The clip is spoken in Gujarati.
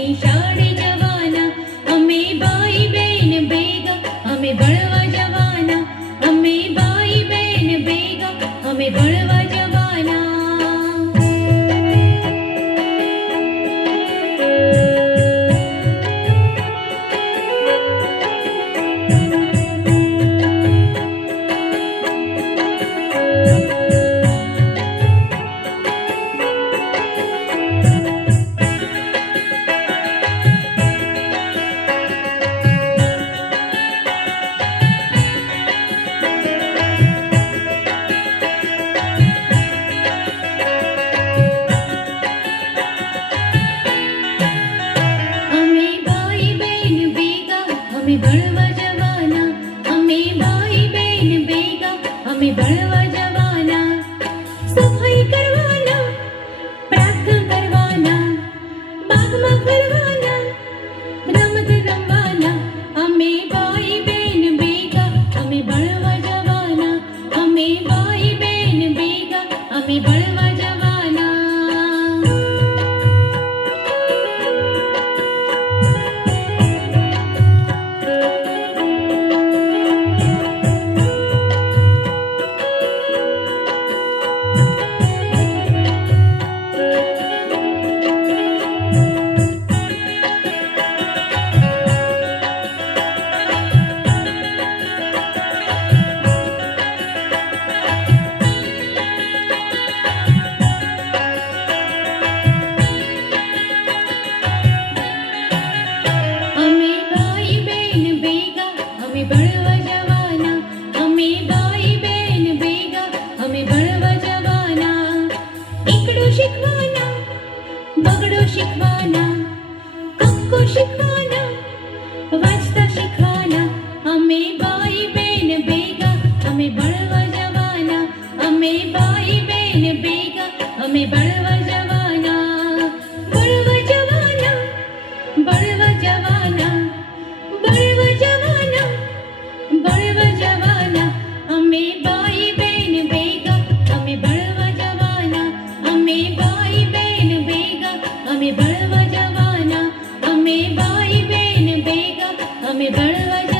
નિશાળે જવાના, અમે ભાઈ બહેન ભેગા, અમે ભણવા જવાના, અમે ભાઈ બહેન ભેગા, અમે ભણવા જવાના. અમે ભણવા જવાના, અમે ભાઈ બહેન ભેગા, અમે ભણવા જવાના. સફાઈ કરવાના, પ્રાર્થના કરવાના, બાગમાં ફરવાના, રમત રમવાના, અમે ભાઈ બહેન ભેગા, અમે ભણવા જવાના, અમે ભાઈ બહેન ભેગા, અમે ભણવા જવાના. અમે ભણવા જવાના, અમે ભાઈ બહેન ભેગા, અમે ભણવા જવાના. એકડો શીખવાના, બગડો શીખવાના, કક્કો શીખવાના, વાંચતા શીખવાના, અમે ભાઈ બહેન ભેગા, અમે ભણવા જવાના, અમે ભાઈ બહેન ભેગા, અમે ભણવા જવાના. ભણવા જવાના, ભણવા જવાના, ભણવા જવાના, ભણવા જવાના, અમે ભાઈ બહેન ભેગા, અમે ભણવા જવાના, અમે ભાઈ બહેન ભેગા, અમે ભણવા જવાના, અમે ભાઈ બહેન ભેગા, અમે ભણવા જવાના.